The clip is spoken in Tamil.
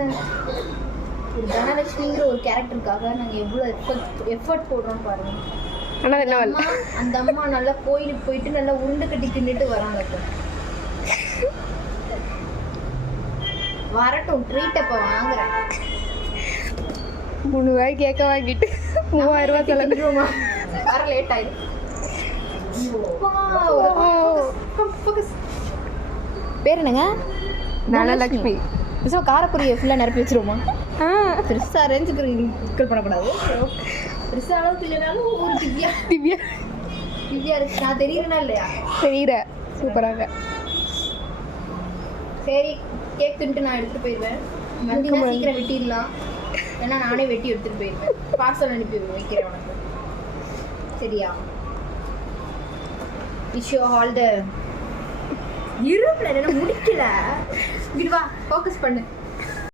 பாருங்க, ஒரு தனலட்சுமிங்கிற ஒரு கேரக்டருக்காக நாங்க எவ்வளவு எஃபர்ட் போடுறோம் பாருங்க. ஆனால் என்ன அந்த அம்மா நல்லா கோயிலுக்கு போயிட்டு நல்லா உருண்டை கட்டி தின்னுட்டு வராங்க. வரட்டும், ட்ரீட் அப்ப வாங்குறேன். 3 ரூபாய் கேட்க வாங்கிட்டு 3000 ரூபாய் செலவிடுவோமா? வர லேட் ஆயிடும். பேர் என்னங்க? தனலட்சுமி. காரக்குரிய ஃபுல்லாக நிரப்பி வச்சிருவோமா? பெருசாக அரேஞ்சுக்கு இக்கல் பண்ணக்கூடாது. பெருசாக அளவுக்கு இல்லைனாலும் ஒரு திவ்யா திவ்யா இருக்கு. நான் தெரியுறேனா இல்லையா? தெரியுற சூப்பராக. சரி, கேக் தின்ட்டு நான் எடுத்துகிட்டு போயிடுவேன். வந்தீங்கன்னா சீக்கிரம் வெட்டிடலாம், ஏன்னா நானே வெட்டி எடுத்துகிட்டு போயிடுவேன். பார்சல் அனுப்பி வைக்கிறேன் உனக்கு, சரியா? விஷ் யூ ஆல் த இருப்பில் என்ன முடிக்கல. இங்கிட்டு வா, ஃபோக்கஸ் பண்ணு.